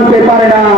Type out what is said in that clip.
আনতে পারে না।